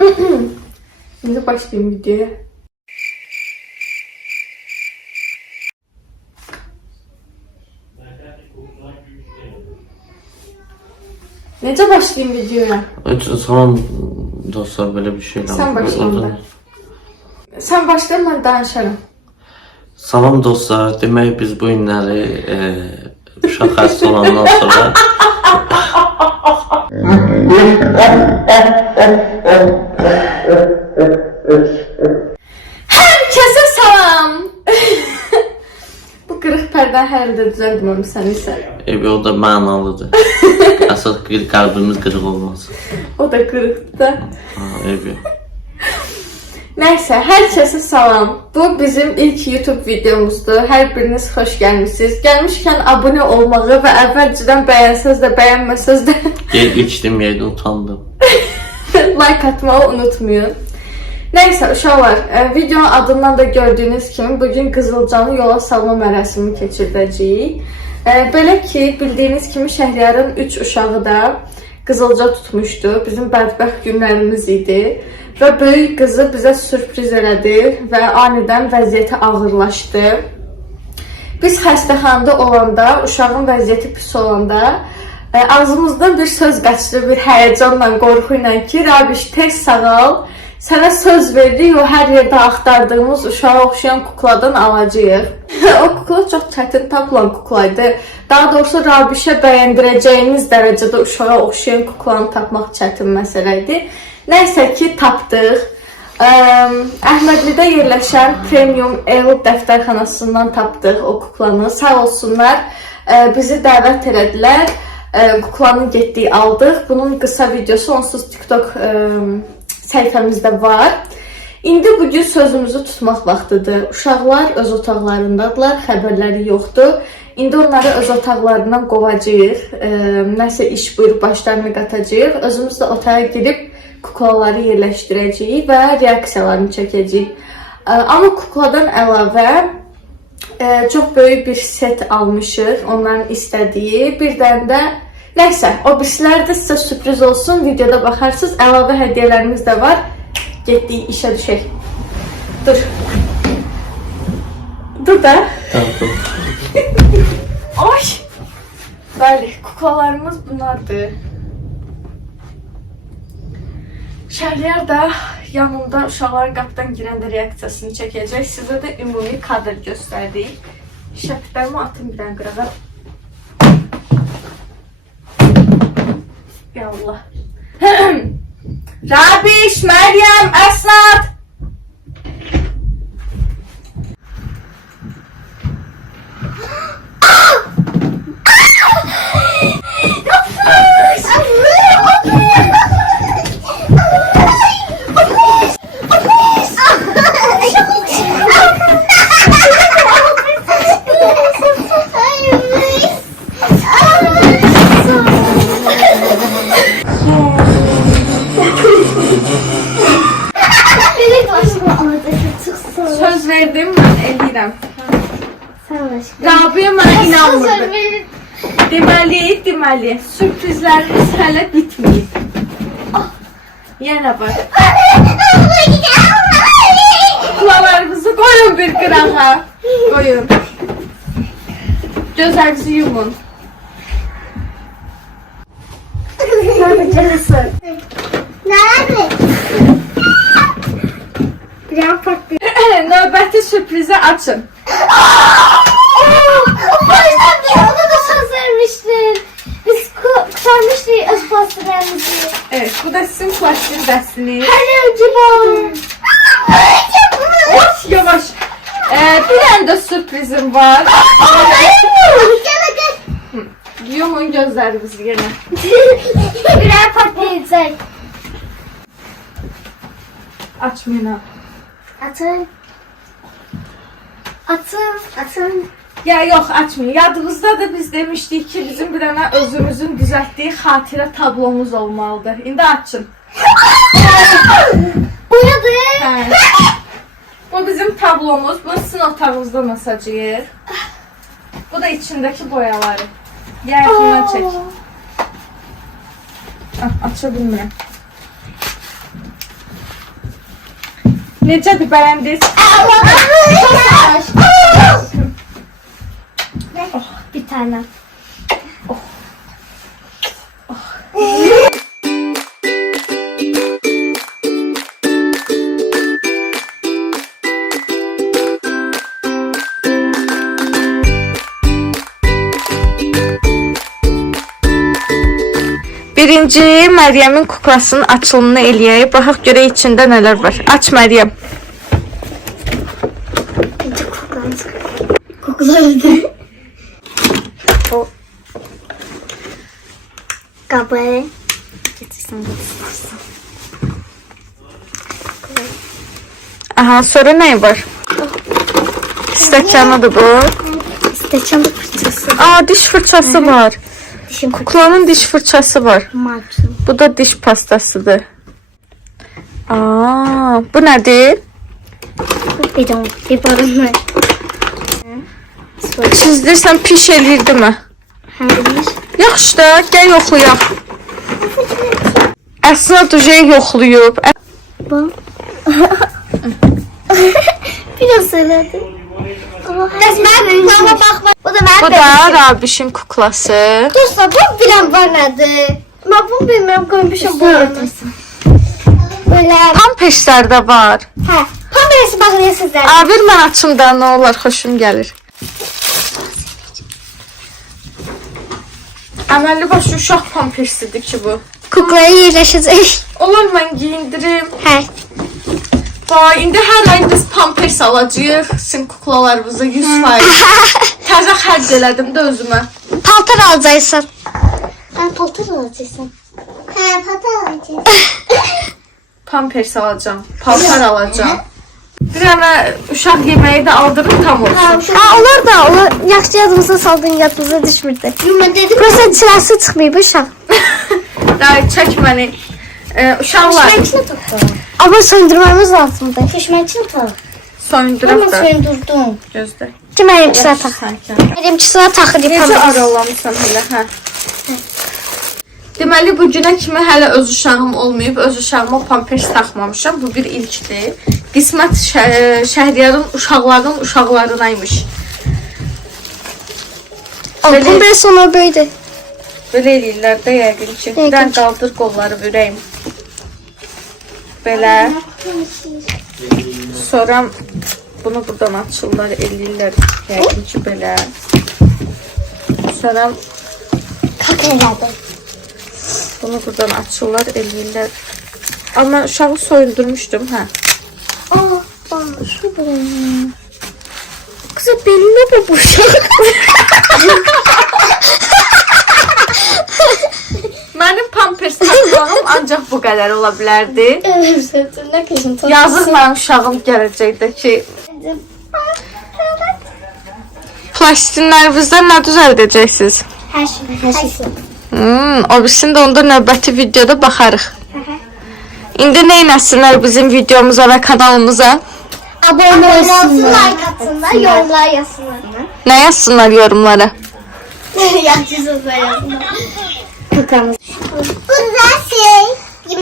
Şimdi başlayayım videoya. Necə başlayayım videoya? Salam dostlar, böyle bir şey Sen başla. Sen başla, ben danışarım. Salam dostlar, demek biz bu günləri uşaq xəstə olandan sonra Herkese salam. Bu qırıq pərdən hər yerdə düzəltməmişsən isə. o da mənalıdır. Əsas qəlbimiz qırıq olmasın. O da qırıqdır da. Evi. Neyse, herkese salam. Bu bizim ilk YouTube videomuzdur. Her biriniz hoş gelmişsiniz. Gelmişken abone olmağı ve evvelceden beğenseniz de beğenmeseniz de İlk deməyəydə utandım. like atmayı unutmayın. Neyse uşaqlar, videonun adından da gördüğünüz kimi bugün Qızılcanı yola salma mərasimi keçirdəcəyik. Belə ki, bildiyiniz kimi Şəhriyarın 3 uşağı da Qızılca tutmuşdu. Bizim bədbəxt günlərimiz idi. Və böyük qızı bizə sürpriz elədi və anidən vəziyyəti ağırlaşdı. Biz xəstəxanada olanda, uşağın vəziyyəti pis olanda ağzımızdan bir söz qaçdı, bir həyəcanla, qorxu ilə ki, Rabiş tez sağal, sənə söz verdik, o hər yerdə axtardığımız uşağa oxşayan kukladan alacağıq. O kukla çox çətin tapılan kuklaydı. Daha doğrusu Rabişə bəyəndirəcəyimiz dərəcədə uşağa oxşayan kuklanı tapmaq çətin məsələ idi. Nəysə ki, tapdıq. Əhmədlidə yerləşən Premium L dəftərxanasından tapdıq o kuklanı. Sağ olsunlar, bizi dəvət elədilər. Kuklanın getdiyi aldıq. Bunun qısa videosu onsuz TikTok səhifəmizdə var. İndi bugün sözümüzü tutmaq vaxtıdır. Uşaqlar öz otaqlarındadılar, xəbərləri yoxdur. İndi onları öz otaqlarından qovacağıq. Nəsə iş buyurub başlarını qatacağıq. Özümüz də otağa girib kuklaları yerləşdirəcəyik və reaksiyalarını çəkəcəyik. Amma kukladan əlavə çox böyük bir set almışıq, onların istədiyi. Bir dənə də, nəysə, o birisilər də sizə sürpriz olsun, videoda baxarsınız. Əlavə hədiyyələrimiz də var. Getdik, işə düşək. Dur. Dur da. Ay! Bəli, kuklalarımız bunlardır. Şəhriyar da yanında uşaqların qapıdan girəndə reaksiyasını çəkəcək. Sizə də ümumi kadr göstərdik. Şəpitlərimi atım bir dənə qırağa. Ya Allah. Rabiş, Məryəm, Əsnad. Söz verdim, mən eləyirəm. Rabiyə mənə inanmırdı. Deməli, sürprizlərimiz hələ bitməyib. Yenə var. Kuklalarımızı koyun bir qırağa. Koyun. Gözlərinizi yumun. Növbəti sürprizi açın. Baştan bir ona da söz vermiştin. Biz kurtarmıştık öz pastalarımızı. Evet, bu da sizin plastik dəstiniz. Hello Cibon. Of, yavaş. Bir dənə də sürprizim var. Yumun gözlərimizi yenə. Birer patlayacak. Açmayın ha. Atın. Atın. Ya yok, açmayın. Yadınızda da biz demiştik ki bizim bir dənə özümüzün düzəltdiyi xatirə tablomuz olmalıdır. İndi açın. Boyadı. Bu bizim tablomuz. Bunu sizin otağınızdan asacağıq. Bu da içindeki boyaları. Yakından çek. Aça bilmirəm. Necədir, bəyəndiniz? Bir tane. Birinci Məryəmin kuklasının açılımını eləyək. Baxaq görək içində nələr var. Aç Məryəm. Kokuları Kabı. Getirsin istersen. Aha, sonra nə var? Stəkanıdır bu. Steçanlı fırçası. Aa, diş fırçası var. Dişim Kuklanın diş fırçası var. macun. Bu da diş pastasıdır. Aa, bu nədir? Bir barın var. Çizdirsən piş eləyirdi mi? Her bir. Yaxşı da, gəl yoxlayaq. Əsna Dujey yoxlayıb. Bu. Biraz söyledim. Resmen bana bakma. Bu da ben Bu da Rabişin kuklası. Dostlar bu bilen var nedir? Ben bunu bilmiyorum koymuşum bu ortasına. Böyle. Pamperslər də var. He. Pameresi bakıyor sizler. Aa, ver mən açım da, nə olar, xoşum gəlir. Əməlli başlı uşaq pampersidir ki bu. Kuklaya yerleşecek. Olar mən giyindirim. He. Vay, indi hər ay biz pampers alacağıq sizin kuklalarımıza 100%. Təzə xərc elədim də özümə. Paltar alacaksın. Ben paltar alacaksın. He paltar alacaksın. Pampers alacağım, paltar alacağım. Bir dənə uşaq yeməyi də aldırım tam olsun. Ha olur da olur. Yaxşı yadımıza saldın yadımıza düşmürdü. Ben dedim. Burası çırası çıkmıyor bu uşaq. Day, çək məni. Uşaqlar Ama söndürmemiz lazımdı. Keşmeçin tak. soyunduraq da. söndürdüm. Gözlə. Kim benimkisine tak? Sanki. Benimkisine takır Necə yapamam. aralamısan hələ, hə? Deməli, bu günə kimi hələ öz uşağım olmayıb, öz uşağıma pampers taxmamışam. Bu bir ilkdir. Qismət Şəhriyarın uşaqlarının uşaqlarınaymış. Altın bir sonra böyleydi. Belə eləyirlər də yəqin ki. Yəqin Dən ki. qaldır qolları ürəyim. Belə. Sonra bunu buradan açırlar, eləyirlər yəqin ki belə. Sonra Kaka herhalde. bunu buradan açırlar, eləyirlər. Amma mən uşağı soyundurmuşdum, hə. Aa, şu buraya. Kızım benim de bu uşak. Mənim pampers taxmağım ancaq bu qədər ola bilərdi. Sırtına kışın. Yazıq mənim uşağım gələcəkdə ki, plastinlərimizdən nə düzəldəcəksiniz? Her şey. Her şey. O birisini də onda növbəti videoda baxarıq. İndi nə eləsinlər bizim videomuza və kanalımıza? Abone olsunlar. Like atsınlar. Yorumlar yazsınlar. Nə yazsınlar yorumlara? Yazsınlar yazsınlar. Kukamız. Bu da şey.